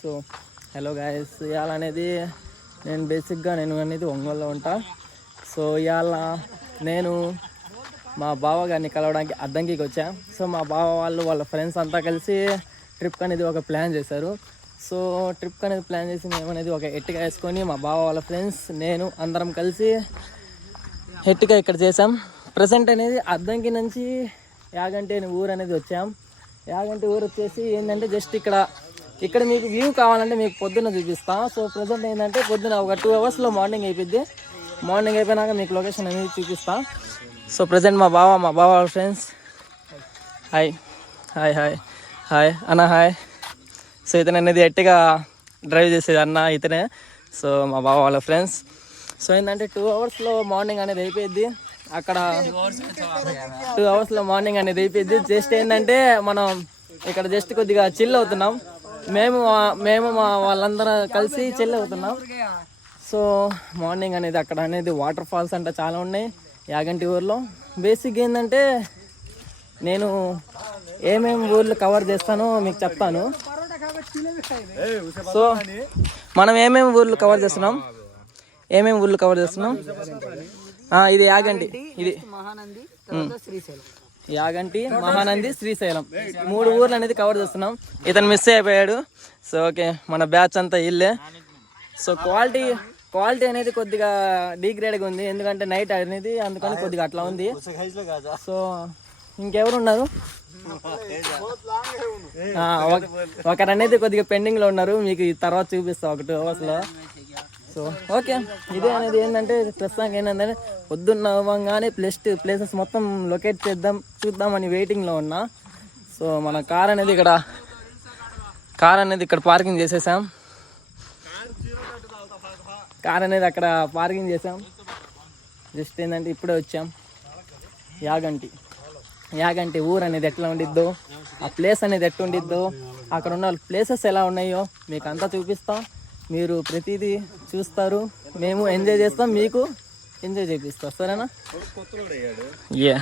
So hello guys, ఇవాళ అనేది నేను బేసిక్గా అనేది ఒంగోలులో ఉంటా. సో ఇవాళ నేను మా బావ గారిని కలవడానికి అద్దంకికి వచ్చా. సో మా బావ వాళ్ళ ఫ్రెండ్స్ అంతా కలిసి ట్రిప్ అనేది ఒక ప్లాన్ చేశారు. సో ట్రిప్ అనేది ప్లాన్ చేసి మేము అనేది ఒక ఎట్టిగా వేసుకొని మా బావ వాళ్ళ ఫ్రెండ్స్ నేను అందరం కలిసి ఎట్టిగా ఇక్కడ చేసాం. ప్రజెంట్ అనేది అద్దంకి నుంచి యాగంటి అనే ఊరు అనేది వచ్చాం. యాగంటి ఊరు వచ్చేసి ఏంటంటే జస్ట్ ఇక్కడ మీకు వ్యూ కావాలంటే మీకు పొద్దున్న చూపిస్తాం. సో ప్రజెంట్ ఏంటంటే పొద్దున్న ఒక 2 అవర్స్లో మార్నింగ్ అయిపోద్ది. మార్నింగ్ అయిపోయినాక మీకు లొకేషన్ అనేది చూపిస్తాం. సో ప్రజెంట్ మా బావ friends hi hi hi hi అన్న హాయ్. సో ఇతను అనేది ఎట్టిగా డ్రైవ్ చేసేది అన్న ఇతనే. సో మా బావ వాళ్ళ ఫ్రెండ్స్. సో ఏంటంటే 2 అవర్స్లో మార్నింగ్ అనేది అయిపోయింది. అక్కడ 2 అవర్స్లో మార్నింగ్ అనేది అయిపోయింది. జస్ట్ ఏంటంటే మనం ఇక్కడ జస్ట్ కొద్దిగా చిల్ అవుతున్నాం. మేము మా వాళ్ళందరూ కలిసి చిల్ అవుతున్నాం. సో మార్నింగ్ అనేది అక్కడ అనేది వాటర్ ఫాల్స్ అంటే చాలా ఉన్నాయి యాగంటి ఊర్లో. బేసిక్ ఏంటంటే నేను ఏమేమి ఊర్లు కవర్ చేస్తానో మీకు చెప్తాను. సో మనం ఏమేమి ఊర్లు కవర్ చేస్తున్నాం ఇది యాగంటి, ఇది యాగంటి, మహానంది, శ్రీశైలం 3 ఊర్లు అనేది కవర్ చేస్తున్నాం. ఇతను మిస్ అయిపోయాడు. సో ఓకే, మన బ్యాచ్ అంతా ఇల్లే. సో క్వాలిటీ అనేది కొద్దిగా డిగ్రేడ్గా ఉంది, ఎందుకంటే నైట్ అనేది అందుకని కొద్దిగా అట్లా ఉంది. సో ఇంకెవరు ఉన్నారు? ఒకరు అనేది కొద్దిగా పెండింగ్లో ఉన్నారు, మీకు తర్వాత చూపిస్తా ఒక 2 అవర్స్లో. సో ఓకే, ఇదే అనేది ఏంటంటే ప్రస్తుతానికి ఏంటంటే పొద్దున్న అవ్వగానే ప్లేసెస్ మొత్తం లొకేట్ చూద్దామని వెయిటింగ్లో ఉన్నా. సో మన కార్ అనేది ఇక్కడ పార్కింగ్ చేసేసాం. కార్ అనేది అక్కడ పార్కింగ్ చేసాం. జస్ట్ ఏంటంటే ఇప్పుడే వచ్చాం. యాగంటి ఊరు అనేది ఎట్లా ఉండిద్దో, ఆ ప్లేస్ అనేది ఎట్లా ఉండిద్దో, అక్కడ ఉన్న ప్లేసెస్ ఎలా ఉన్నాయో మీకు అంతా చూపిస్తాం. మీరు ప్రతిదీ చూస్తారు, మేము ఎంజాయ్ చేస్తాం, మీకు ఎంజాయ్ చేపిస్తాం. సరేనా? యా.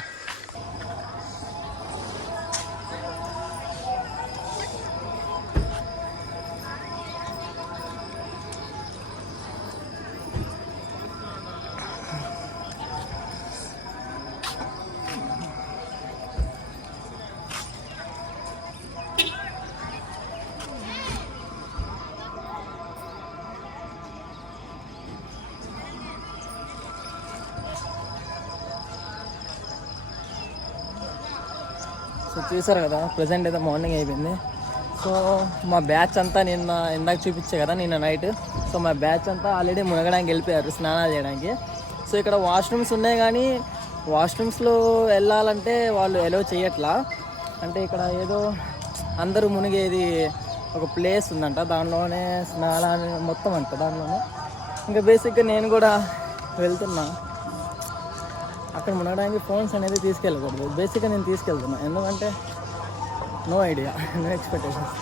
సో చూసారు కదా, ప్రజెంట్ అయితే మార్నింగ్ అయిపోయింది. సో మా బ్యాచ్ అంతా ఇందాక చూపించే కదా నిన్న నైట్. సో మా బ్యాచ్ అంతా ఆల్రెడీ మునగడానికి వెళ్ళిపోయారు, స్నానాలు చేయడానికి. సో ఇక్కడ వాష్రూమ్స్ ఉన్నాయి, కానీ వాష్రూమ్స్లో వెళ్ళాలంటే వాళ్ళు ఎలో చేయట్లా. అంటే ఇక్కడ ఏదో అందరూ మునిగేది ఒక ప్లేస్ ఉందంట, దానిలోనే స్నానాలు మొత్తం అంట దానిలోనే. ఇంకా బేసిక్గా నేను కూడా వెళ్తున్నా. అక్కడ మునగడానికి ఫోన్స్ అనేది తీసుకెళ్ళకూడదు. బేసిక్గా నేను తీసుకెళ్తున్నా, ఎందుకంటే నో ఐడియా, నో ఎక్స్పెక్టేషన్స్.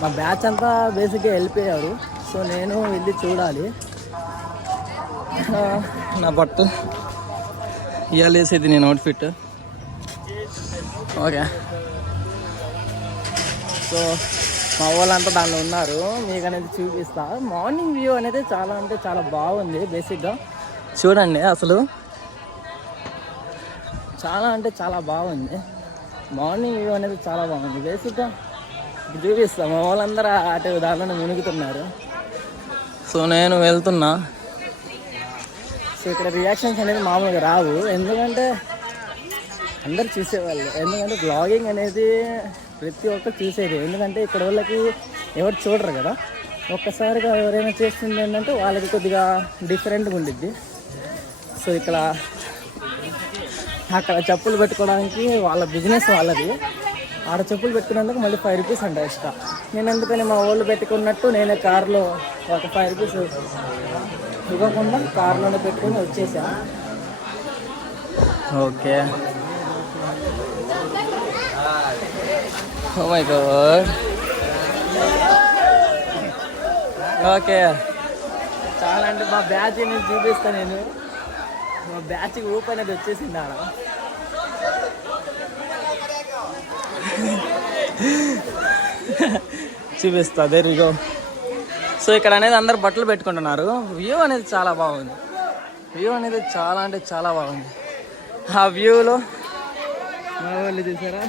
మా బ్యాచ్ అంతా బేసిక్గా వెళ్ళిపోయారు. సో నేను వెళ్ళి చూడాలి. నా బట్టలు ఇవాళ వేసేది నేను అవుట్ఫిట్. ఓకే, సో మా వాళ్ళంతా దానిలో ఉన్నారు, మీకు అనేది చూపిస్తా. మార్నింగ్ వ్యూ అనేది చాలా అంటే చాలా బాగుంది. బేసిక్గా చూడండి, అసలు చాలా అంటే చాలా బాగుంది. మార్నింగ్ వ్యూ అనేది చాలా బాగుంది. బేసిక్గా చూపిస్తాం, మా వాళ్ళందరూ అటు దాంట్లోనే మునుగుతున్నారు. సో నేను వెళ్తున్నా. సో ఇక్కడ రియాక్షన్స్ అనేది మామూలుగా రావు, ఎందుకంటే అందరు చూసేవాళ్ళు. ఎందుకంటే బ్లాగింగ్ అనేది ప్రతి ఒక్కరు చూసేది, ఎందుకంటే ఇక్కడ వాళ్ళకి ఎవరు చూడరు కదా. ఒక్కసారిగా ఎవరైనా చేస్తుంది ఏంటంటే వాళ్ళకి కొద్దిగా డిఫరెంట్గా ఉండిద్ది. సో అక్కడ చెప్పులు పెట్టుకోవడానికి వాళ్ళ బిజినెస్ వాళ్ళది. ఆడ చెప్పులు పెట్టుకునేందుకు మళ్ళీ 5 రూపీస్ అంట ఎక్స్ట్రా. నేను ఎందుకని మా వాళ్ళు పెట్టుకున్నట్టు నేనే కార్లో ఒక 5 రూపీస్ ఇవ్వకుండా కార్లోనే పెట్టుకొని వచ్చేసా. Okay, oh my god. Okay, చాలా అంటే మా బ్యాచ్ అనేది చూపిస్తాను నేను. మా బ్యాచ్కి ఊపు అనేది వచ్చేసింది ఆడ. చూపిస్తా, దేర్ యు గో. సో ఇక్కడ అనేది అందరు బట్టలు పెట్టుకుంటున్నారు. వ్యూ అనేది చాలా బాగుంది. వ్యూ అనేది చాలా అంటే చాలా బాగుంది. ఆ వ్యూలో మా వాళ్ళు చూసారా,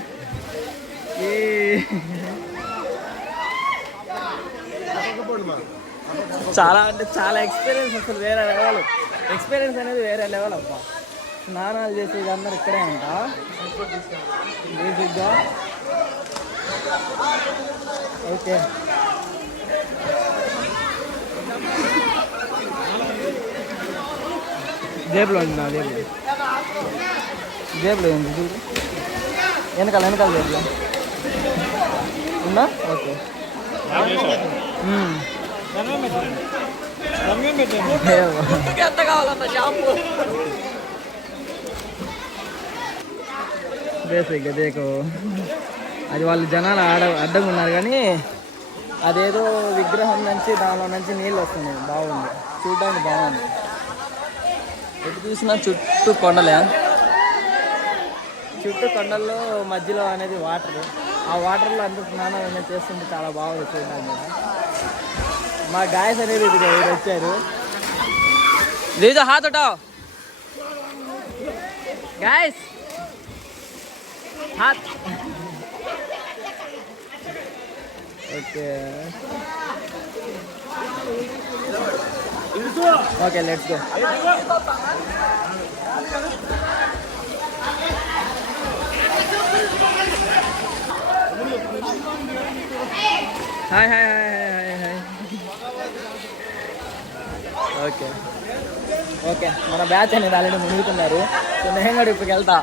చాలా అంటే చాలా ఎక్స్పీరియన్స్. అసలు వేరే లెవెల్ ఎక్స్పీరియన్స్ అనేది వేరే లెవెల్ అబ్బా. స్నానాలు చేసేది అందరు ఇక్కడే అంట బేసిక్గా. ఓకే, జేబులో ఉంది, నా జేబులో ఉంది చూడు, వెనకాల జేబులో ఉందా? ఓకే, ఎంత కావాలన్న షాంపూ బేసిక్గా దేకో. అది వాళ్ళు జనాలు అడ్డంగా ఉన్నారు కానీ అదేదో విగ్రహం నుంచి దానిలో నుంచి నీళ్ళు వస్తున్నాయి. బాగుంది, చూడడానికి బాగుంది. ఎటు చూసినా చుట్టూ కొండలే, చుట్టూ కొండల్లో మధ్యలో అనేది వాటర్. ఆ వాటర్లో అందరూ స్నానం అనేది చేస్తుంటే చాలా బాగుంది చూడడానికి కూడా. మా గాయస్ అనేది ఇది వచ్చారు. దీదో హాత్ ఉఠాओ गाइस, हाथ. Okay okay, let's go. Hi hi hi hi hi. Okay okay, మన బ్యాచ్ అనేది ఆల్రెడీ మునుగుతున్నారు. సో నేను కూడా ఇప్పుడు వెళ్తా.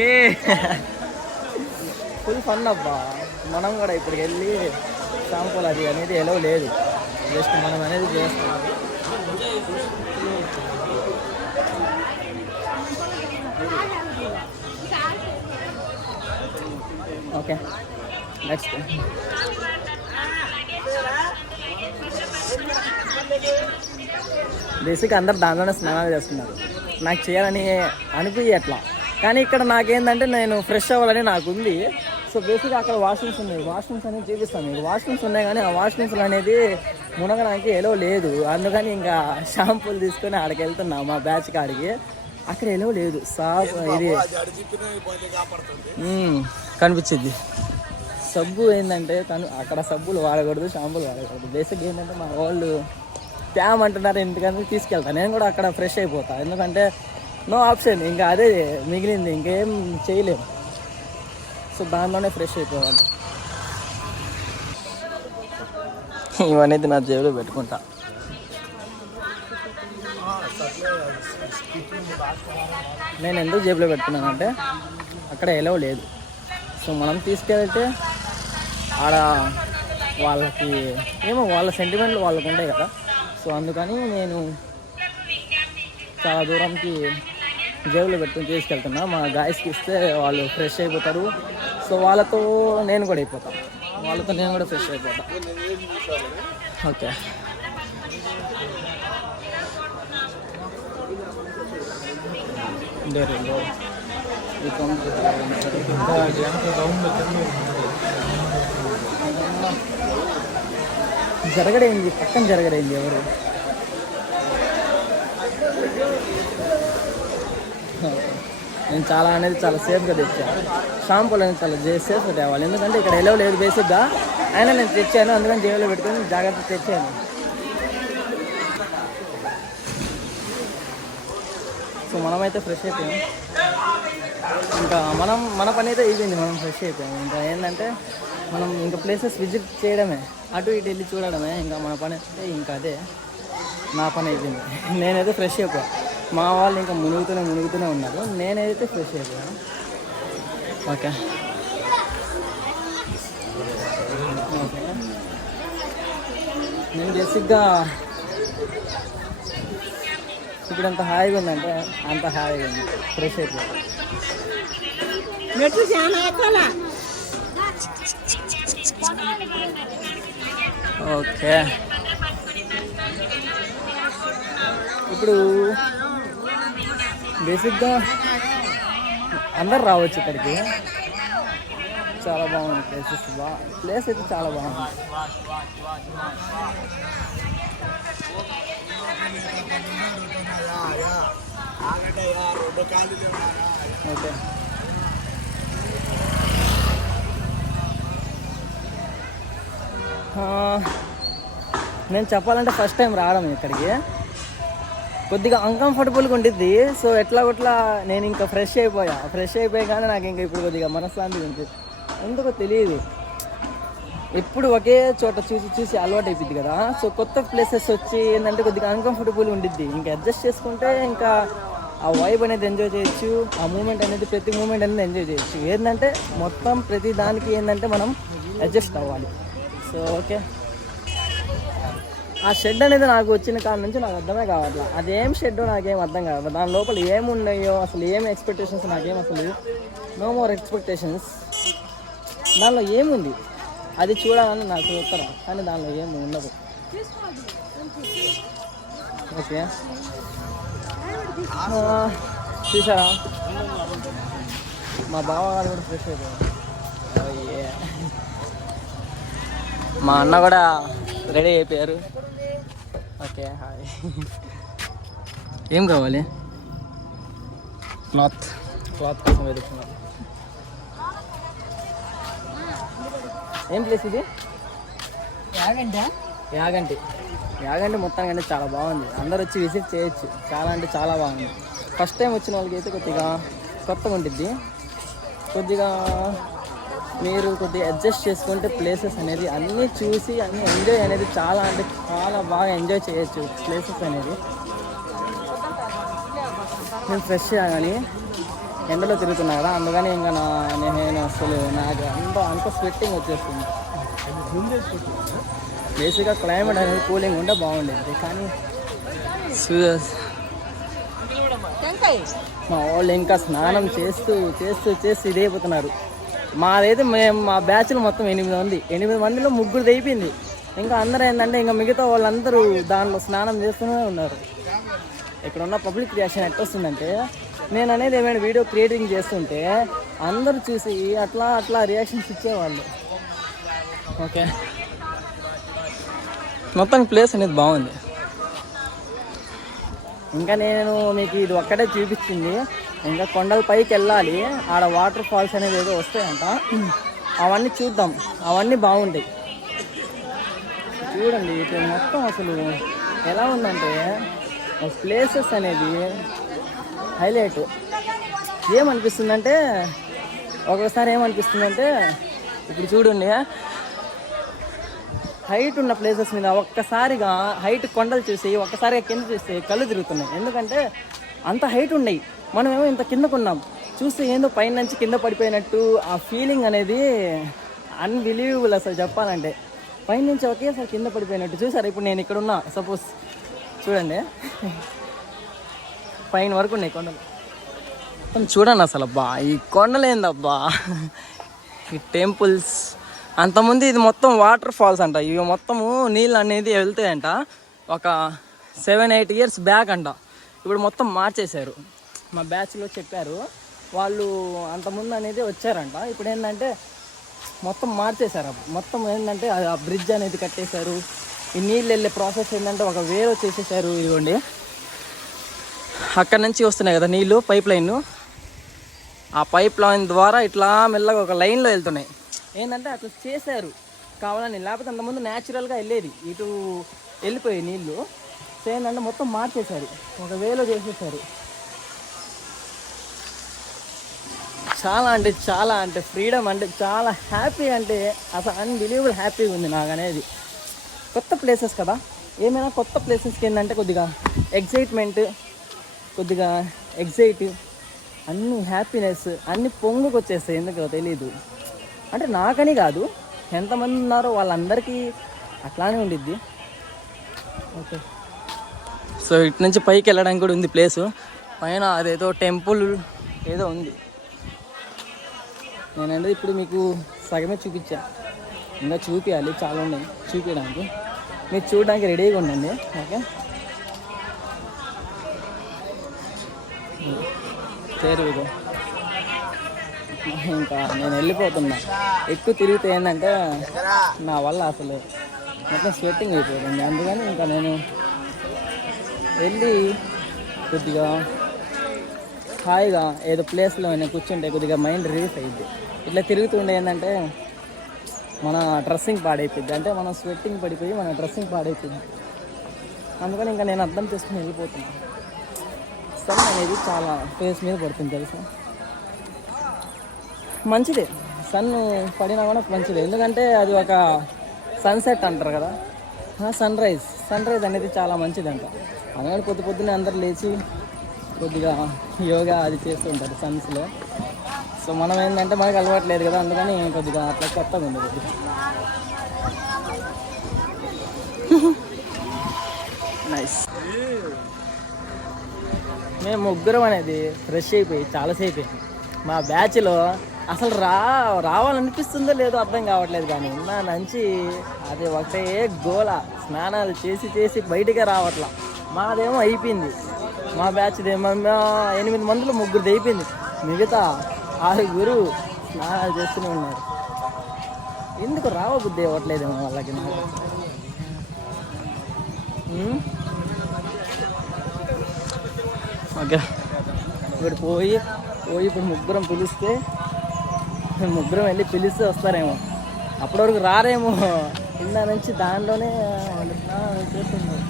ఏ ఫుల్ ఫన్ అబ్బా. మనం కూడా ఇప్పుడు వెళ్ళి షాంపూలు అది అనేది ఎలా లేదు, జస్ట్ మనం అనేది చేస్తాం. ఓకే, నెక్స్ట్ బేసిక్ అందరు దాంట్లోనే స్నానాలు చేస్తున్నారు. నాకు చేయాలని అనిపించట్లా, కానీ ఇక్కడ నాకేంటంటే నేను ఫ్రెష్ అవ్వాలని నాకు ఉంది. సో బేసిక్గా అక్కడ వాష్రూమ్స్ ఉన్నాయి. వాష్రూమ్స్ అనేది చూపిస్తాను మీకు. వాష్రూమ్స్ ఉన్నాయి కానీ ఆ వాష్రూమ్స్లో అనేది మునగడానికి ఎలో లేదు. అందుకని ఇంకా షాంపూలు తీసుకొని ఆడికి వెళ్తున్నా మా బ్యాచ్ కాడికి. అక్కడ ఎలో లేదు. ఇది కనిపించింది. సబ్బు ఏంటంటే అక్కడ సబ్బులు వాడకూడదు, షాంపూలు వాడకూడదు. బేసిక్ ఏంటంటే మా వాళ్ళు ట్యామ్ అంటున్నారు, ఎందుకంటే తీసుకెళ్తాను. నేను కూడా అక్కడ ఫ్రెష్ అయిపోతాను, ఎందుకంటే నో ఆప్షన్, ఇంకా అదే మిగిలింది, ఇంకేం చేయలేము. సో దానిలోనే ఫ్రెష్ అయిపోవాలి. ఇవన్నీ నా జేబులో పెట్టుకుంటా. నేను ఎందుకు జేబులో పెట్టుకున్నానంటే అక్కడ ఎలవ్ లేదు. సో మనం తీసుకెళ్తే ఆడ వాళ్ళకి ఏమో వాళ్ళ సెంటిమెంట్లు వాళ్ళకు ఉంటాయి కదా. సో అందుకని నేను చాలా దూరంకి జేబులో పెట్టుకుని తీసుకెళ్తున్నా. మా గాయస్కి ఇస్తే వాళ్ళు ఫ్రెష్ అయిపోతారు. సో వాళ్ళతో నేను కూడా అయిపోతాను, వాళ్ళతో నేను కూడా ఫ్రెష్ అయిపోతా. ఓకే, జరగడైంది, పక్కన జరగడైంది ఎవరు. నేను చాలా అనేది చాలా సేఫ్గా తెచ్చాను. షాంపూలు అనేది చాలా సేఫ్గా తేవాలి, ఎందుకంటే ఇక్కడ ఎలా లేదు బేసిక్గా. అయినా నేను తెచ్చాను, అందుకని జేబులో పెట్టుకొని జాగ్రత్త తెచ్చాను. సో మనమైతే ఫ్రెష్ అయిపోయాం. ఇంకా మన పని అయితే అయిపోయింది, మనం ఫ్రెష్ అయిపోయాం. ఇంకా ఏంటంటే మనం ఇంకా ప్లేసెస్ విజిట్ చేయడమే, అటు ఇటు వెళ్ళి చూడడమే ఇంకా మన పని అయితే. ఇంకా అదే నా పని అయిపోయింది. నేనైతే ఫ్రెష్ అయిపోయాను. మా వాళ్ళు ఇంకా మునుగుతూనే ఉన్నారు, నేనైతే ఫ్రెష్ అయిపోయాను. ఓకే ఓకే, నేను బేసిక్గా ఇప్పుడు ఎంత హాయిగా ఉందంటే అంత హాయిగా ఉంది, ఫ్రెష్ అయిపోయాను. ఓకే, ఇప్పుడు బేసిక్గా అందరు రావచ్చు ఇక్కడికి. చాలా బాగుంది ప్లేసెస్. ప్లేస్ అయితే చాలా బాగుంది. ఓకే, నేను చెప్పాలంటే ఫస్ట్ టైం రావడం ఇక్కడికి కొద్దిగా అన్కంఫర్టబుల్గా ఉండిద్ది. సో ఎట్లా నేను ఇంకా ఫ్రెష్ అయిపోయాగానే నాకు ఇంకా ఇప్పుడు కొద్దిగా మనశ్శాంతిగా ఉంటుంది. ఎందుకో తెలియదు, ఎప్పుడు ఒకే చోట చూసి అలవాటు అయిపోద్ది కదా. సో కొత్త ప్లేసెస్ వచ్చి ఏంటంటే కొద్దిగా అన్కంఫర్టబుల్ ఉండిద్ది. ఇంకా అడ్జస్ట్ చేసుకుంటే ఇంకా ఆ వైబ్ అనేది ఎంజాయ్ చేయొచ్చు, ఆ మూమెంట్ అనేది ప్రతి మూమెంట్ అనేది ఎంజాయ్ చేయొచ్చు. ఏంటంటే మొత్తం ప్రతి దానికి ఏంటంటే మనం అడ్జస్ట్ అవ్వాలి. సో ఓకే, ఆ షెడ్ అనేది నాకు వచ్చిన కాడ నుంచి నాకు అర్థమే కావట్లా. అదేం షెడ్ నాకేం అర్థం కావట్లేదు. దాని లోపల ఏమున్నాయో అసలు ఏం ఎక్స్పెక్టేషన్స్ నాకేం అసలు నో మోర్ ఎక్స్పెక్టేషన్స్. దానిలో ఏముంది అది చూడాలని నాకు ఉత్తరం, కానీ దానిలో ఏమి ఉండదు. ఓకే, చూసారా మా బావగారు కూడా ఫ్రెష్ అయిపోయారు. మా అన్న కూడా రెడీ అయిపోయారు. Okay, hi. ఏం కావాలి? క్లాత్ కోసం వెతుకుతున్నారు. ఏం ప్లేస్ ఇది? యాగంటి మొత్తానికంటే చాలా బాగుంది. అందరు వచ్చి విజిట్ చేయొచ్చు. చాలా అంటే చాలా బాగుంది. ఫస్ట్ టైం వచ్చిన వాళ్ళకి అయితే కొద్దిగా కొత్తగా ఉంటుంది. కొద్దిగా మీరు కొద్దిగా అడ్జస్ట్ చేసుకుంటే ప్లేసెస్ అనేది అన్నీ చూసి అన్నీ ఎంజాయ్ అనేది చాలా అంటే చాలా బాగా ఎంజాయ్ చేయొచ్చు ప్లేసెస్ అనేది. నేను ఫ్రెష్ కానీ ఎండలో తిరుగుతున్నా కదా, అందుకని ఇంకా నేను అసలు నాకు అంత స్వెట్టింగ్ వచ్చేస్తుంది. బేసిక్గా క్లైమేట్ అనేది కూలింగ్ ఉంటే బాగుండేది, కానీ మా వాళ్ళు ఇంకా స్నానం చేస్తూ ఇదే అయిపోతున్నారు. మాదైతే మా బ్యాచ్లో మొత్తం 8 మందిలో 3 అయిపోయింది. ఇంకా అందరూ ఏంటంటే ఇంకా మిగతా వాళ్ళందరూ దానిలో స్నానం చేస్తూనే ఉన్నారు. ఇక్కడ ఉన్న పబ్లిక్ రియాక్షన్ ఎట్లా వస్తుందంటే, నేను అనేది ఏమైనా వీడియో క్రియేటింగ్ చేస్తుంటే అందరూ చూసి అట్లా రియాక్షన్స్ ఇచ్చేవాళ్ళు. ఓకే, మొత్తం ప్లేస్ అనేది బాగుంది. ఇంకా నేను మీకు ఇది ఒక్కటే చూపించింది. ఇంకా కొండల పైకి వెళ్ళాలి, ఆడ వాటర్ ఫాల్స్ అనేది ఏదో వస్తాయంట, అవన్నీ చూద్దాం. అవన్నీ బాగుంటాయి. చూడండి ఇక్కడ మొత్తం అసలు ఎలా ఉందంటే ప్లేసెస్ అనేది హైలైట్. ఏమనిపిస్తుందంటే ఒక్కొక్కసారి ఇప్పుడు చూడండి, హైట్ ఉన్న ప్లేసెస్ మీద ఒక్కసారిగా హైట్ కొండలు చూసి ఒక్కసారిగా కింద చూస్తే కళ్ళు తిరుగుతున్నాయి. ఎందుకంటే అంత హైట్ ఉన్నాయి, మనమేమో ఇంత కిందకున్నాం. చూస్తే ఏందో పైన నుంచి కింద పడిపోయినట్టు ఆ ఫీలింగ్ అనేది అన్బిలీవబుల్ అసలు చెప్పాలంటే. పైన నుంచి ఒకేసారి కింద పడిపోయినట్టు చూసారు. ఇప్పుడు నేను ఇక్కడ ఉన్నా, సపోజ్ చూడండి, పైన వరకు ఉన్నాయి కొండలు. చూడండి అసలు అబ్బా, ఈ కొండలు ఏందబ్బా, ఈ టెంపుల్స్. అంతకుముందు ఇది మొత్తం వాటర్ ఫాల్స్ అంట. ఇవి మొత్తము నీళ్ళు అనేది వెళ్తాయంట. ఒక 7-8 years బ్యాక్ అంట. ఇప్పుడు మొత్తం మార్చేశారు. మా బ్యాచ్లో చెప్పారు వాళ్ళు, అంతకుముందు అనేది వచ్చారంట. ఇప్పుడు ఏంటంటే మొత్తం మార్చేశారు. మొత్తం ఏంటంటే ఆ బ్రిడ్జ్ అనేది కట్టేశారు. ఈ నీళ్ళు వెళ్ళే ప్రాసెస్ ఏంటంటే ఒక వేలో చేసేసారు. ఇదిగోండి, అక్కడ నుంచి వస్తున్నాయి కదా నీళ్ళు, పైప్ లైన్. ఆ పైప్ లైన్ ద్వారా ఇట్లా మెల్లగా ఒక లైన్లో వెళ్తున్నాయి. ఏంటంటే అట్లా చేశారు కావాలని, లేకపోతే అంతకుముందు న్యాచురల్గా వెళ్ళేది, ఇటు వెళ్ళిపోయాయి నీళ్ళు. సో ఏంటంటే మొత్తం మార్చేశారు, ఒక వేలో చేసేసారు. చాలా అంటే ఫ్రీడమ్ అంటే చాలా హ్యాపీ, అంటే అసలు అన్బిలీవబుల్ హ్యాపీగా ఉంది నాకు అనేది. కొత్త ప్లేసెస్ కదా, ఏమైనా కొత్త ప్లేసెస్కి ఏంటంటే కొద్దిగా ఎగ్జైట్మెంట్, కొద్దిగా అన్ని హ్యాపీనెస్ అన్ని పొంగుకొచ్చేస్తాయి. ఎందుకో తెలీదు, అంటే నాకని కాదు, ఎంతమంది ఉన్నారో వాళ్ళందరికీ అట్లానే ఉండిద్ది. ఓకే, సో ఇటు నుంచి పైకి వెళ్ళడానికి కూడా ఉంది ప్లేసు. పైన అదేదో టెంపుల్ ఏదో ఉంది. నేనంటే ఇప్పుడు మీకు సగమే చూపించా, ఇంకా చూపించాలి, చాలా ఉన్నాయి చూపించడానికి. మీరు చూడడానికి రెడీగా ఉండండి. ఓకే, చేరు ఇదో ఇంకా నేను వెళ్ళిపోతున్నా. ఎక్కువ తిరిగితే ఏంటంటే నా వల్ల అసలు మొత్తం స్వెట్టింగ్ అయిపోతుంది. అందుకని ఇంకా నేను వెళ్ళి కొద్దిగా హాయిగా ఏదో ప్లేస్లో నేను కూర్చుంటే కొద్దిగా మైండ్ రిలీఫ్ అయ్యిద్ది. ఇట్లా తిరుగుతుండే ఏంటంటే మన డ్రెస్సింగ్ పాడైపోద్ది, అంటే మనం స్వెట్టింగ్ పడిపోయి మన డ్రెస్సింగ్ పాడైపోద్ది. అందుకని ఇంకా నేను అర్థం చేసుకుని వెళ్ళిపోతున్నాను. సన్ అనేది చాలా ఫేస్ మీద పడుతుంది తెలుసా. మంచిదే, సన్ పడినా కూడా మంచిదే, ఎందుకంటే అది ఒక సన్సెట్ అంటారు కదా, సన్ రైజ్ అనేది చాలా మంచిదంట. అందుకని పొద్దున్నే అందరు లేచి కొద్దిగా యోగా అది చేస్తుంటారు సన్స్లో. సో మనం ఏంటంటే మనకు అలవాట్లేదు కదా, అందుకని కొద్దిగా అట్లా కొత్తగా ఉంది కొద్దిగా. నైస్. మేము ముగ్గురం అనేది ఫ్రెష్ అయిపోయి చాలాసేపు అయింది. మా బ్యాచ్లో అసలు రావాలనిపిస్తుందో లేదో అర్థం కావట్లేదు, కానీ నా నుంచి అది ఒకటే గోల. స్నానాలు చేసి బయటికే రావట్లా. మాదేమో అయిపోయింది, మా బ్యాచ్దేమో 8 మందిలో 3 అయిపోయింది, మిగతా 6 స్నానాలు చేస్తూనే ఉన్నారు. ఎందుకు రావబుద్ధి అవ్వట్లేదేమో వాళ్ళకి. నాకు ఓకే, ఇప్పుడు పోయి ఇప్పుడు ముగ్గురం పిలిస్తే ముగ్గురం వెళ్ళి పిలిస్తే వస్తారేమో, అప్పటి వరకు రారేమో. కింద నుంచి దానిలోనే చేస్తున్నారు.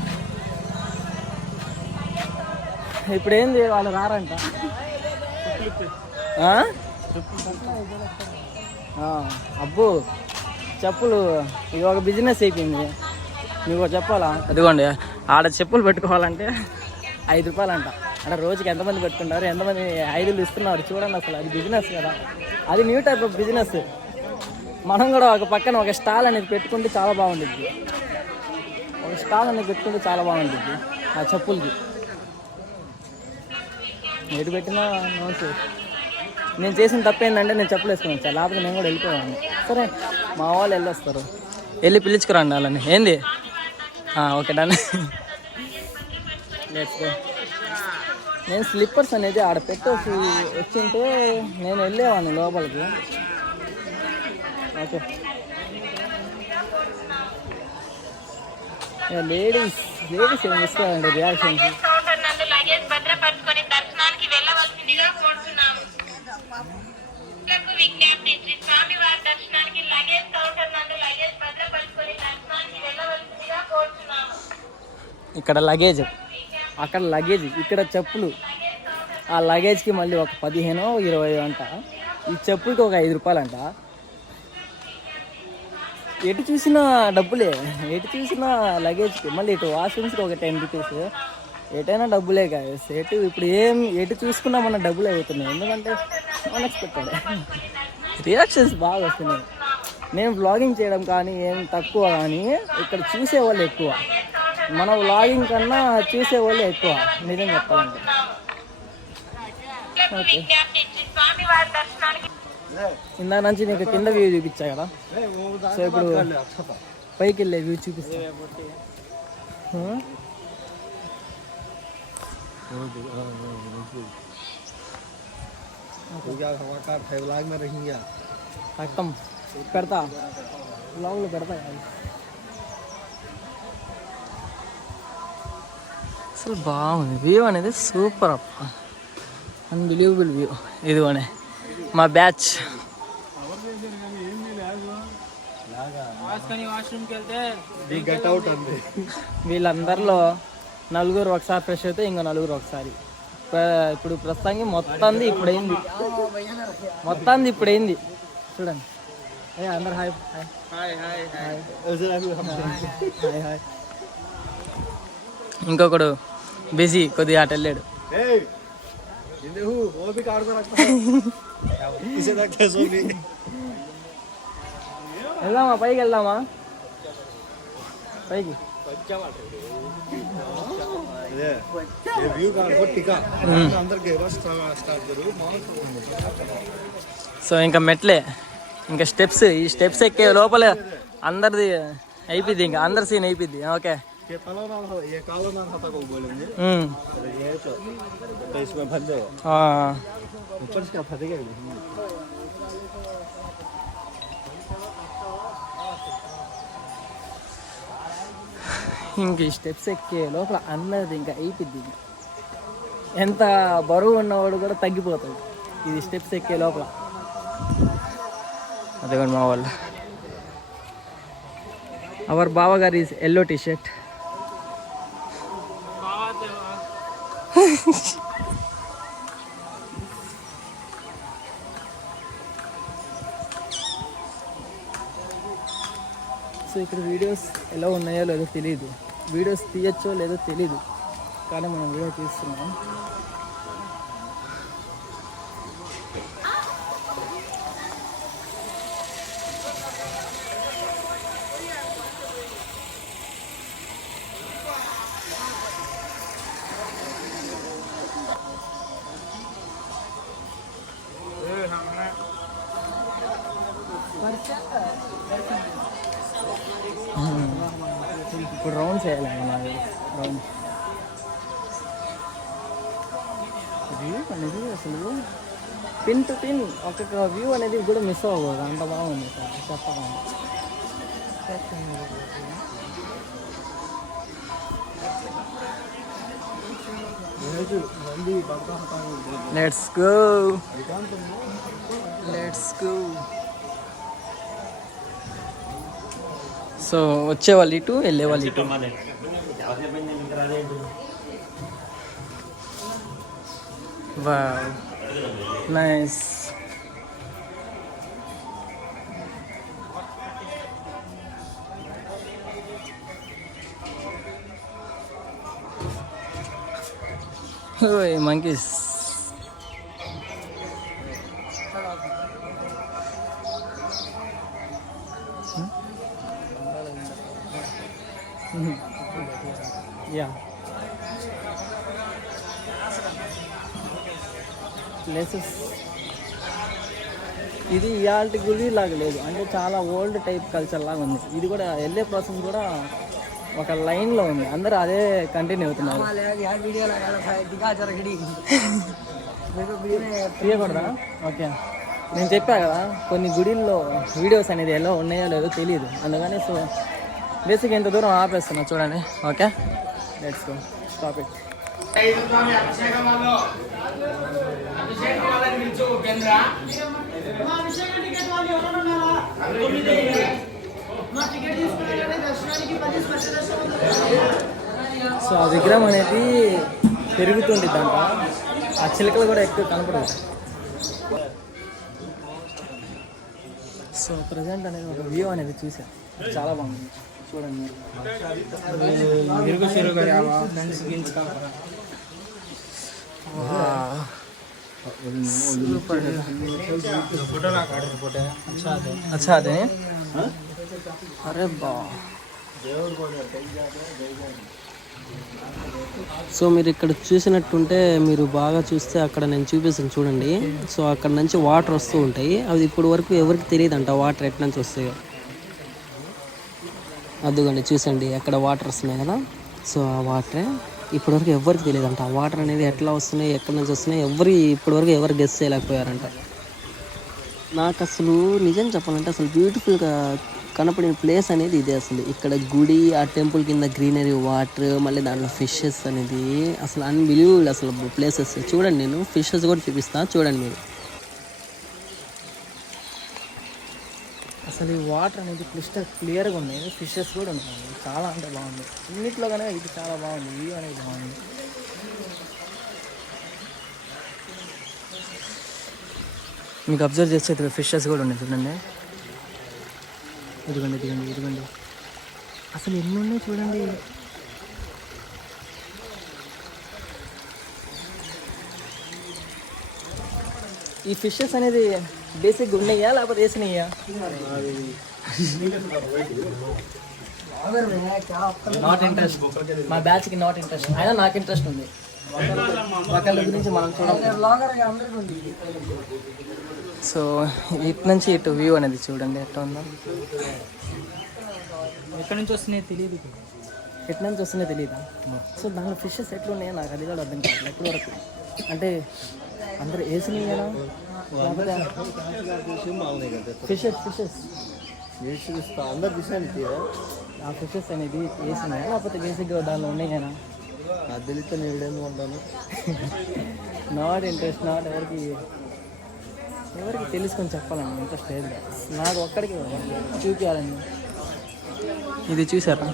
ఇప్పుడు ఏంది వాళ్ళు రారంట. అబ్బో చెప్పులు ఇది ఒక బిజినెస్ అయిపోయింది. మీకు చెప్పాలా, అదిగోండి ఆడ చెప్పులు పెట్టుకోవాలంటే 5 రూపాయలు అంట. అంటే రోజుకి ఎంతమంది పెట్టుకుంటారు, ఎంతమంది 5 ఇస్తున్నారు చూడండి. అసలు అది బిజినెస్ కదా, అది న్యూ టైప్ ఆఫ్ బిజినెస్. మనం కూడా ఒక పక్కన ఒక స్టాల్ అనేది పెట్టుకుంటే చాలా బాగుంటుంది. ఒక స్టాల్ అనేది పెట్టుకుంటే చాలా బాగుంటుంది ఆ చెప్పులకి. ఎటు పెట్టినా నోట్స్. నేను చేసిన తప్పు ఏంటంటే నేను చెప్పులు వేసుకుని వచ్చా, లేకపోతే నేను కూడా వెళ్ళిపోయాను. సరే మా వాళ్ళు వెళ్ళొస్తారు, వెళ్ళి పిలుచుకురండి వాళ్ళని. ఏంది ఓకే డన్. నేను స్లిప్పర్స్ అనేది ఆడ పెట్టేసి వచ్చింటే నేను వెళ్ళేవాడిని లోపలికి. ఓకే లేడీస్ ఏం ఇస్తారండి రియాక్షన్స్. ఇక్కడ లగేజ్, అక్కడ లగేజ్, ఇక్కడ చెప్పులు. ఆ లగేజ్కి మళ్ళీ ఒక 15-20 అంట. ఈ చెప్పులకి ఒక 5 రూపాయలు అంట. ఎటు చూసినా డబ్బులే, ఎటు చూసినా లగేజ్కి. మళ్ళీ ఇటు వాష్రూమ్స్కి ఒక 10 రూపీస్. ఎటైనా డబ్బులే కాదు. ఇప్పుడు ఎటు చూసుకున్నా మన డబ్బులే అవుతున్నాయి, ఎందుకంటే అన్ఎక్స్పెక్టెడ్ రియాక్షన్స్ బాగా వస్తున్నాయి. నేను వ్లాగింగ్ చేయడం కానీ ఏం తక్కువ, కానీ ఇక్కడ చూసేవాళ్ళు ఎక్కువ. మన వ్లాగింగ్ కన్నా చూసేవాళ్ళు ఎక్కువ, నిజం చెప్పాలంటే. ఓకే, ఇందా నుంచి నీకు కింద వ్యూ చూపించా కదా, సో ఇప్పుడు పైకి వెళ్ళే వ్యూ చూపిస్తా. పెడతా బ్లాగ్లో పెడతా. అసలు బాగుంది వ్యూ అనేది, సూపర్ అప్ప, అన్బిలీవబుల్ వ్యూ. ఇదిగోనే మా బ్యాచ్. వీళ్ళందరిలో 4 ఒకసారి ఫ్రెష్ అయితే ఇంకో 4 ఒకసారి. ఇప్పుడు ప్రస్తుతానికి మొత్తాన్ని ఇప్పుడైంది చూడండి. అందరు hi hi hi hi hi. ఇంకొకడు బిజీ, కొద్దిగా అటు వెళ్ళాడు. వెళ్దామా పైకి, వెళ్దామా పైకి. సో ఇంకా మెట్లే, ఇంకా స్టెప్స్. ఈ స్టెప్స్ ఎక్కే లోపల అందరిది అయిపోద్ది, ఇంకా అందరి సీన్ అయిపోద్ది. ఓకే ఇంక ఈ స్టెప్స్ ఎక్కే లోపల అన్నది ఇంకా అయిపోద్ది. ఎంత బరువు ఉన్నవాడు కూడా తగ్గిపోతాడు ఇది స్టెప్స్ ఎక్కే లోపల. అదిగోండి మా వాళ్ళు. అవర్ బావగారు is yellow T shirt. So ఇక్కడ వీడియోస్ ఎలా ఉన్నాయో లేదో తెలియదు, వీడియోస్ తీయచ్చో లేదో తెలీదు, కానీ మనం వీడియో తీస్తున్నాం. ఇప్పుడు రౌండ్స్ వేయాలి. రౌండ్ వ్యూ అనేది అసలు పిన్ టు పిన్ ఒక్కొక్క వ్యూ అనేది కూడా మిస్ అవ్వకూడదు, అంత బాగుంది సార్ చెప్పకుండా. Let's go. సో వచ్చేవాళ్ళు ఇటు, వెళ్ళేవాళ్ళు ఇటు. Wow, nice. ఓయ్ మంకీస్. యా, ప్లేసెస్ ఇది ఇయాల్టి గుడి లాగా లేదు, అంటే చాలా ఓల్డ్ టైప్ కల్చర్ లాగా ఉంది. ఇది కూడా వెళ్ళే ప్రాసెస్ కూడా ఒక లైన్లో ఉంది, అందరూ అదే కంటిన్యూ అవుతున్నారు. తీయకూడదా? ఓకే, నేను చెప్పా కదా కొన్ని గుడిల్లో వీడియోస్ అనేది ఎలా ఉన్నాయో లేదో తెలియదు, అందుకని సో బేసిక్ ఎంత దూరం ఆపేస్తున్నా చూడండి. Okay, let's go, stop it. So ఆ విగ్రహం అనేది పెరుగుతుంది దాంట్లో, ఆ చిలుకలు కూడా ఎక్కువ కనపడదు. సో ప్రజెంట్ అనేది ఒక వ్యూ అనేది చూసాను, చాలా బాగుంది చూడండి. अच्छा అదే అరే బా. సో మీరు ఇక్కడ చూసినట్టుంటే, మీరు బాగా చూస్తే అక్కడ నేను చూపిస్తాను చూడండి. సో అక్కడ నుంచి వాటర్ వస్తూ ఉంటాయి, అది ఇప్పుడు వరకు ఎవరికి తెలియదంట వాటర్ ఎక్కడి నుంచి వస్తాయో. అదిగోండి చూసండి, అక్కడ వాటర్ వస్తున్నాయి కదా, సో ఆ వాటరే ఇప్పటివరకు ఎవరికి తెలియదంట. ఆ వాటర్ అనేది ఎట్లా వస్తున్నాయి, ఎక్కడి నుంచి వస్తున్నాయి, ఇప్పటివరకు ఎవరు గెస్ చేయలేకపోయారంట. నాకు అసలు నిజం చెప్పాలంటే అసలు బ్యూటిఫుల్గా కనపడిన ప్లేస్ అనేది ఇదే. అసలు ఇక్కడ గుడి, ఆ టెంపుల్ కింద గ్రీనరీ, వాటర్, మళ్ళీ దాంట్లో ఫిషెస్ అనేది అసలు అన్బిలీవబుల్ అసలు ప్లేసెస్. చూడండి, నేను ఫిషెస్ కూడా చూపిస్తాను చూడండి మీరు. అసలు ఈ వాటర్ అనేది క్లియర్గా ఉన్నాయి, ఫిషెస్ కూడా ఉన్నాయి, చాలా అంటే బాగుంది. అన్నిట్లో కానీ ఇది చాలా బాగుంది, వ్యూ అనేది బాగుంది. మీకు అబ్జర్వ్ చేస్తే ఫిషెస్ కూడా ఉన్నాయి చూడండి. ఇదిగోండి అసలు ఎన్ని ఉన్నాయి చూడండి. ఈ ఫిషెస్ అనేది బేసిక్గా ఉన్నాయా లేకపోతే వేసినాయా? నాట్ ఇంట్రెస్ట్, మా బ్యాచ్కి నాట్ ఇంట్రెస్ట్, అయినా నాకు ఇంట్రెస్ట్ ఉంది. ఒకళ్ళ గురించి మనం చూడాలి. సో ఇటు నుంచి ఇటు వ్యూ అనేది చూడండి ఎట్లా ఉందో. ఎక్కడి నుంచి వస్తున్నాయో తెలియదు, ఎట్లా నుంచి వస్తున్నాయో తెలియదా? సో దాంట్లో ఫిషెస్ ఎట్లా ఉన్నాయో నాకు అది కూడా అర్థం కాదు ఎప్పటి వరకు. అంటే అందరూ వేసినాయి కదా, ఫిషెస్ అందరు చూసాను ఆ ఫిషెస్ అనేది వేసినా లేకపోతే బేసిక్గా దానిలో ఉన్నాయినా అది తెలిస్తే నేను వీడేందుకు ఉంటాను. నాట్ ఇంట్రెస్ట్, నాట్ ఎవరికి తెలుసుకొని చెప్పాలని ఇంట్రెస్ట్ లేదు నాకు, ఒక్కడికి చూపించాలని. ఇది చూసారా?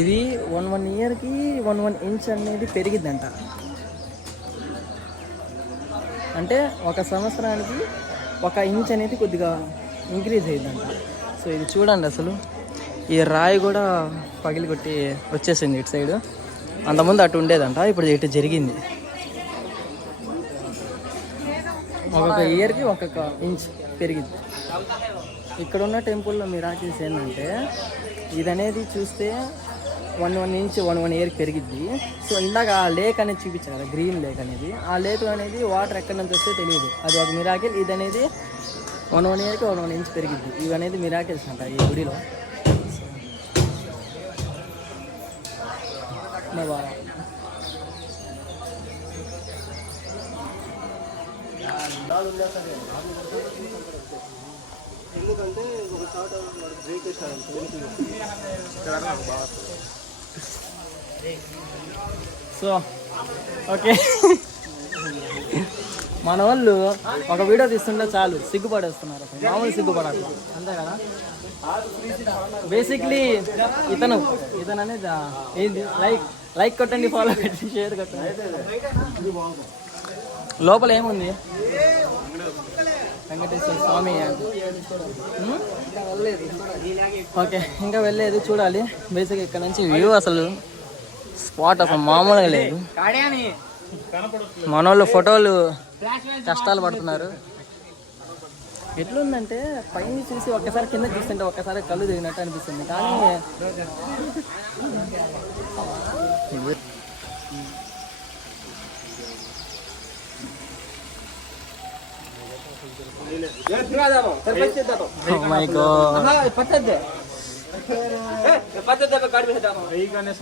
ఇది 1 ఇయర్కి 1 ఇంచ్ అనేది పెరిగిద్దంట. అంటే 1 సంవత్సరానికి 1 ఇంచ్ అనేది కొద్దిగా ఇంక్రీజ్ అయ్యిందంట. సో ఇది చూడండి, అసలు ఈ రాయి కూడా పగిలి కొట్టి వచ్చేసింది ఇటు సైడ్. అంతకుముందు అటు ఉండేదంట, ఇప్పుడు ఇటు జరిగింది. 1 ఇయర్కి 1 ఇంచ్ పెరిగింది. ఇక్కడున్న టెంపుల్లో మిరాకిల్స్ ఏంటంటే ఇది అనేది చూస్తే 1 ఇంచ్ 1 ఇయర్కి పెరిగిద్ది. సో ఇందాక ఆ లేక్ అనేది చూపించారు కదా, గ్రీన్ లేక్ అనేది, ఆ లేక్ అనేది వాటర్ ఎక్కడి నుంచి వస్తే తెలియదు, అది ఒక మిరాకిల్. ఇది అనేది 1 ఇయర్కి 1 ఇంచ్ పెరిగిద్ది. ఇవి అనేది మిరాకిల్స్ అంట ఈ గుడిలో. ఎందుకంటే ఒక చోట బ్రేక్ వేసాడు. సో ఓకే, మన వాళ్ళు ఒక వీడియో తీస్తుంటే చాలు సిగ్గుపడేస్తున్నారు, అసలు మామూలు సిగ్గుపడాలి, అంతే కదా. బేసిక్లీ ఇతను అనేది ఏంటి, లైక్ కొట్టండి, ఫాలో కొట్టండి, షేర్ కొట్టండి. లోపల ఏముంది? వెంకటేశ్వర స్వామి. ఓకే, ఇంకా వెళ్ళలేదు, చూడాలి. బేసిక్ ఇక్కడ నుంచి వ్యూ అసలు స్పాట్ అసలు మామూలుగా లేదు. మన వాళ్ళు ఫోటోలు కష్టాలు పడుతున్నారు. ఎట్లుందంటే పైన చూసి ఒక్కసారి కింద చూస్తుంటే ఒక్కసారి కళ్ళు తిరిగినట్టు అనిపిస్తుంది. కానీ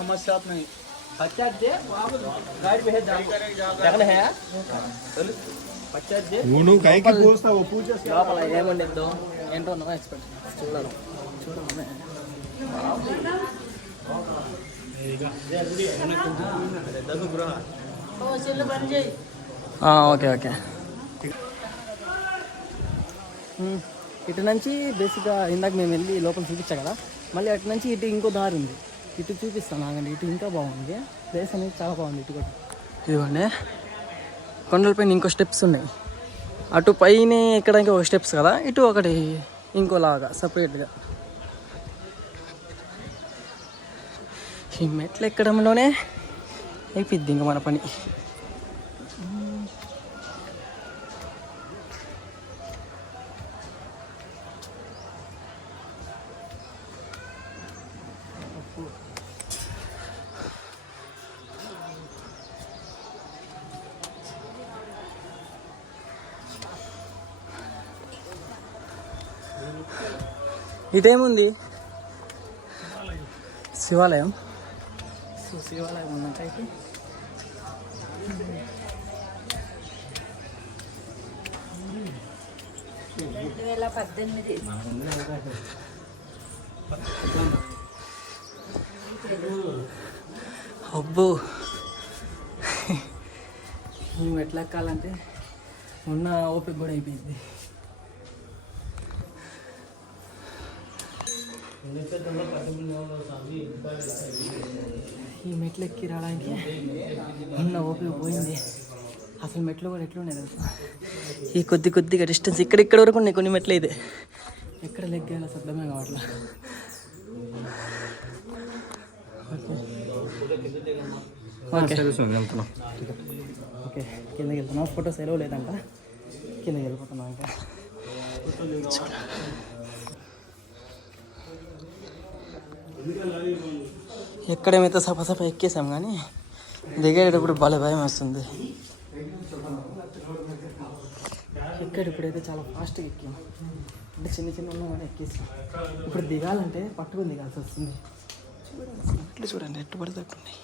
సమస్య లోపల ఏముండిద్దో ఏంటో ఎక్స్పెక్ట్ చూడాలి. Okay okay. ఇటు నుంచి బేసిక్గా ఇందాక మేము వెళ్ళి లోపల చూపించాం కదా, మళ్ళీ అటు నుంచి ఇటు ఇంకో దారి ఉంది, ఇటు చూపిస్తాను ఆగండి. ఇటు ఇంకా బాగుంది, ప్లేస్ అనేది చాలా బాగుంది. ఇటు కూడా ఇదిగోండి, కొండలపైన ఇంకో స్టెప్స్ ఉన్నాయి. అటు పైన ఎక్కడానికి ఒక స్టెప్స్ కదా, ఇటు ఒకటి ఇంకోలాగా సపరేట్గా. ఈ మెట్లు ఎక్కడంలోనే అయిపోద్ది ఇంకా మన పని. ఇటేముంది? శివాలయం. సో శివాలయం ఉందంట ఇటు. అబ్బో, మేము ఎట్లా ఎక్కాలంటే ఉన్న ఓపిక కూడా అయిపోయింది. ఈ మెట్లు ఎక్కి రావడానికి ఉన్న ఓపిక పోయింది. అసలు మెట్లు కూడా ఎట్లున్నాయి తెలుసా, ఈ కొద్దిగా డిస్టెన్స్ ఇక్కడ వరకు ఉన్నాయి కొన్ని మెట్లు. అయితే ఎక్కడ లెగ్గాలో శబ్దమే కావట్లా. ఓకే ఓకే, కిందకి వెళ్తున్నాం. ఫోటోస్ సెలవు లేదంట, కిందకి వెళ్ళిపోతున్నాం. ఇంకా ఎక్కడేమైతే సపసప ఎక్కేసాం, కానీ దిగేటప్పుడు భలే భయం వస్తుంది. ఎక్కడిప్పుడైతే చాలా ఫాస్ట్గా ఎక్కాం, అంటే చిన్న ఉన్నా కానీ ఎక్కేసాం. ఇప్పుడు దిగాలంటే పట్టుకొని దిగాల్సి వస్తుంది. చూడండి ఎట్టు పడితే అట్టున్నాయి.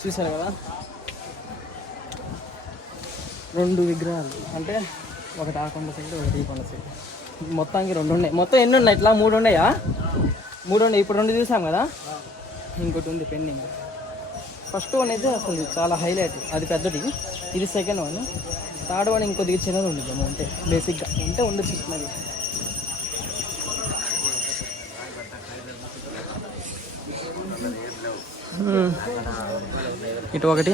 చూసారు కదా, 2 విగ్రహాలు, అంటే ఒకటి ఆ కొండ సైడ్, ఒకటి ఈ కొండ సైడ్, మొత్తానికి 2 ఉన్నాయి. మొత్తం ఎన్ని ఉన్నాయి? ఇట్లా 3 ఉన్నాయా? 3 ఉన్నాయి. ఇప్పుడు 2 చూసాం కదా, ఇంకోటి ఉంది పెండింగ్. ఫస్ట్ వన్ అయితే అసలు చాలా హైలైట్, అది పెద్దది. ఇది సెకండ్ వన్. థర్డ్ వన్ ఇంకొద్దిగా చిన్నది ఉండిద్దాము, అంటే బేసిక్గా ఉంటే ఉండొచ్చు చిన్నది. ఇటు ఒకటి.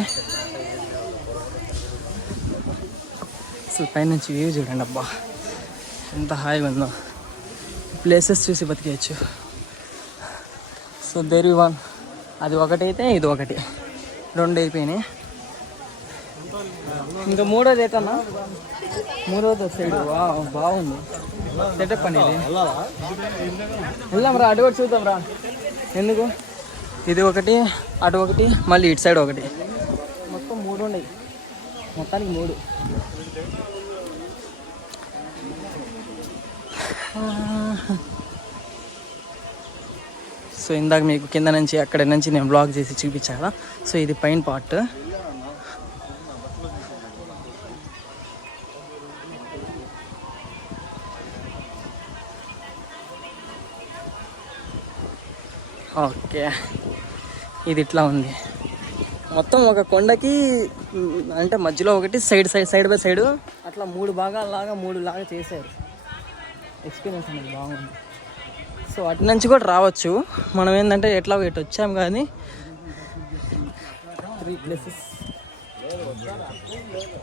అసలు పైనుంచి వ్యూ చూడండి, అబ్బా ఎంత హాయిగా ఉందో. ప్లేసెస్ చూసి బతికేయచ్చు. So there you one. అది ఒకటైతే ఇది ఒకటి, 2 అయిపోయినాయి. ఇంకా 3వది ఏటన్నా? 3వది సైడ్. బాగుంది సెటప్ అనేది. వెళ్దాం రా, అటు కూడా చూద్దాం రా. ఎందుకు? ఇది ఒకటి, అటు ఒకటి, మళ్ళీ ఇటు సైడ్ ఒకటి, మొత్తం 3 ఉన్నాయి. మొత్తానికి 3. సో ఇందాక మీకు కింద నుంచి అక్కడి నుంచి నేను బ్లాగ్ చేసి చూపించా కదా. సో ఇది పైన పార్ట్. ఓకే, ఇది ఇట్లా ఉంది మొత్తం. ఒక కొండకి అంటే మధ్యలో ఒకటి, సైడ్ బై సైడ్ అట్లా 3 భాగాలలాగా 3 లాగా చేశారు. ఎక్స్పీరియన్స్ అనేది బాగుంది. సో అటు నుంచి కూడా రావచ్చు. మనం ఏంటంటే ఎట్లా ఇటు వచ్చాం, కానీ 3 ప్లేసెస్.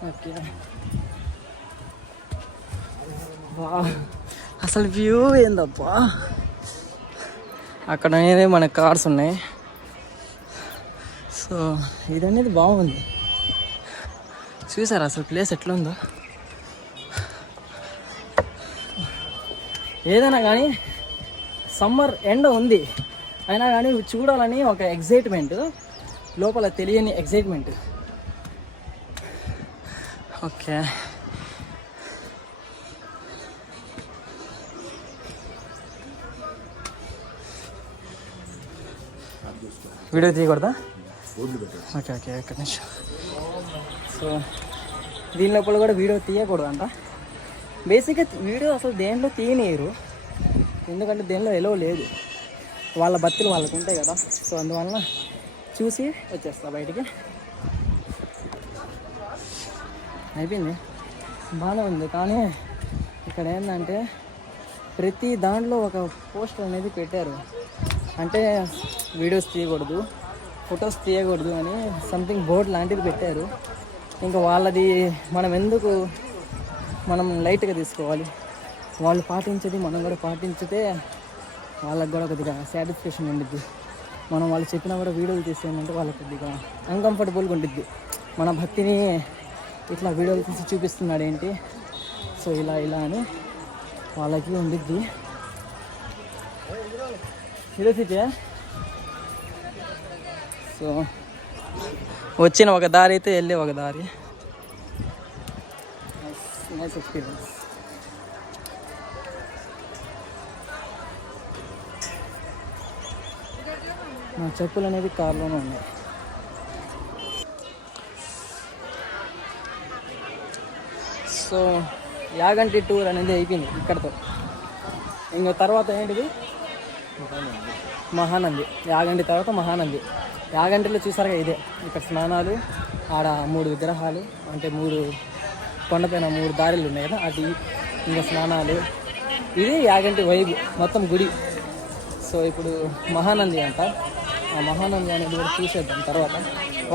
ఓకే, అసలు వ్యూ ఏందబ్బా. అక్కడ అనేది మన కార్స్ ఉన్నాయి. సో ఇదనేది బాగుంది. చూసారా అసలు ప్లేస్ ఎట్లా ఉందో? ఏదైనా కానీ సమ్మర్ ఎండ ఉంది అయినా కానీ చూడాలని ఒక ఎగ్జైట్మెంట్, లోపల తెలియని ఎగ్జైట్మెంట్. ఓకే, వీడియో తీయకూడదా? ఓకే ఓకే, ఒక్క నిమిషం. సో దీని లోపల కూడా వీడియో తీయకూడదు అంట. బేసిక్గా వీడియో అసలు దేంట్లో తీయనియరు, ఎందుకంటే దేనిలో ఎలో లేదు. వాళ్ళ బతులు వాళ్ళకు ఉంటాయి కదా. సో అందువలన చూసి వచ్చేస్తా బయటికి. అయిపోయింది, బాగానే ఉంది. కానీ ఇక్కడ ఏంటంటే ప్రతి దాంట్లో ఒక పోస్టర్ అనేది పెట్టారు. అంటే వీడియోస్ తీయకూడదు, ఫొటోస్ తీయకూడదు అని సంథింగ్ బోర్డ్ లాంటిది పెట్టారు. ఇంకా వాళ్ళది మనం లైట్గా తీసుకోవాలి. వాళ్ళు పాటించేది మనం కూడా పాటించితే వాళ్ళకి కూడా కొద్దిగా సాటిస్ఫాక్షన్ ఉండిద్ది. మనం వాళ్ళు చెప్పినా కూడా వీడియోలు తీసేయమంటే వాళ్ళకి కొద్దిగా అన్కంఫర్టబుల్గా ఉండిద్ది. మన భక్తిని ఇట్లా వీడియోలు తీసి చూపిస్తున్నాడు ఏంటి, సో ఇలా అని వాళ్ళకి ఉండిద్ది. ఇదే. సో వచ్చిన ఒక దారి అయితే వెళ్ళే ఒక దారి. Nice experience. నా చెప్పులు అనేది కార్లోనే ఉన్నాయి. సో యాగంటి టూర్ అనేది అయిపోయింది ఇక్కడతో. ఇంకా తర్వాత ఏంటిది? మహానంది. యాగంటి తర్వాత మహానంది. యాగంటిలో చూసారుగా ఇదే, ఇక్కడ స్నానాలు, ఆడ 3 విగ్రహాలు, అంటే 3 కొండపైన 3 దారులు ఉన్నాయి కదా, అది ఇంకా స్నానాలు. ఇది యాగంటి వైబ్ మొత్తం గుడి. సో ఇప్పుడు మహానంది అంట. ఆ మహానంది అనేది కూడా చూసేద్దాం తర్వాత.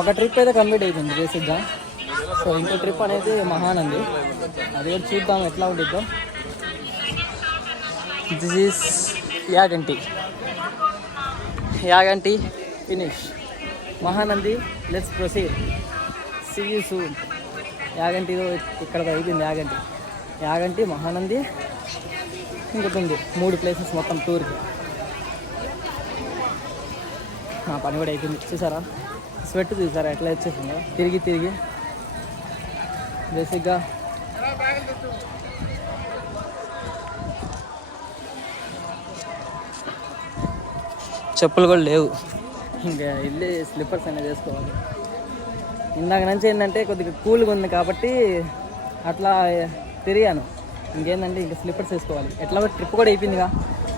ఒక ట్రిప్ అయితే కంప్లీట్ అయిపోయింది బేసిక్గా. సో ఇంకో ట్రిప్ అనేది మహానంది, అది కూడా చూద్దాం ఎట్లా ఉంటుందో. This is Yaganti finish. Mahanandi let's proceed. See you soon. యాగంటిలో ఇక్కడ అయిపోయింది. యాగంటి మహానంది ఇంకోటి ఉంది. 3 ప్లేసెస్ మొత్తం టూర్కి. నా పని కూడా అయిపోయింది. చూసారా స్వెట్, చూసారా ఎట్లా వచ్చేసిందో తిరిగి. బేసిక్గా చెప్పులు కూడా లేవు, ఇంకా వెళ్ళి స్లిప్పర్స్ అనేది వేసుకోవాలి. ఇందాక నుంచి ఏంటంటే కొద్దిగా కూల్గా ఉంది కాబట్టి అట్లా తిరిగాను. ఇంకేంటంటే ఇంకా స్లిప్పర్స్ వేసుకోవాలి. ఎట్లా ట్రిప్ కూడా అయిపోయిందిగా,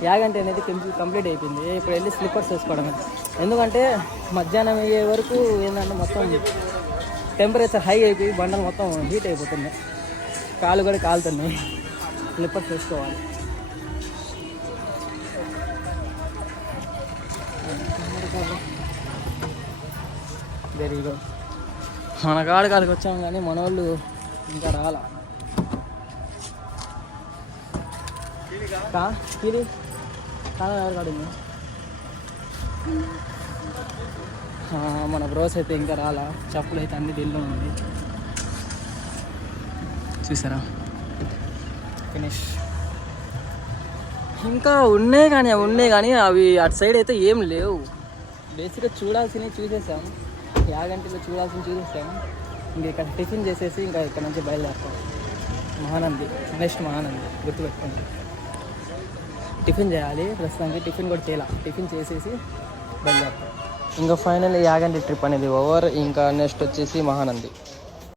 యాగంటే అనేది కంప్లీట్ అయిపోయింది. ఇప్పుడు వెళ్ళి స్లిప్పర్స్ వేసుకోవడం. ఎందుకంటే మధ్యాహ్నం అయ్యే వరకు ఏంటంటే మొత్తం టెంపరేచర్ హై అయిపోయి బండలు మొత్తం హీట్ అయిపోతున్నాయి, కాళ్ళు కూడా కాలుతున్నాయి. స్లిప్పర్స్ వేసుకోవాలి. వెరీగా మన కాడికి వచ్చాము కానీ మన వాళ్ళు ఇంకా రాలా. ఇది కాడింది. మన బ్రోస్ అయితే ఇంకా రాలా. చెప్పులు అయితే అన్ని దీనిలో ఉంది చూసారా. ఫినిష్ ఇంకా ఉన్నాయి కానీ అవి అటు సైడ్ అయితే ఏం లేవు. బేసిక్గా చూడాల్సినవి చూసేసాం, యాగంటిలో చూడాల్సినవి చూసేసాం. ఇంక ఇక్కడ టిఫిన్ చేసేసి ఇంకా ఇక్కడ నుంచి బయలుదేరుతాం. మహానంది, నెక్స్ట్ మహానంది గుర్తుపెట్టుకోండి. టిఫిన్ చేయాలి. ప్రస్తుతానికి టిఫిన్ కూడా చేయాలి. టిఫిన్ చేసేసి బయలుదేరుతాం. ఇంకా ఫైనల్ యాగంటి ట్రిప్ అనేది ఓవర్. ఇంకా నెక్స్ట్ వచ్చేసి మహానంది.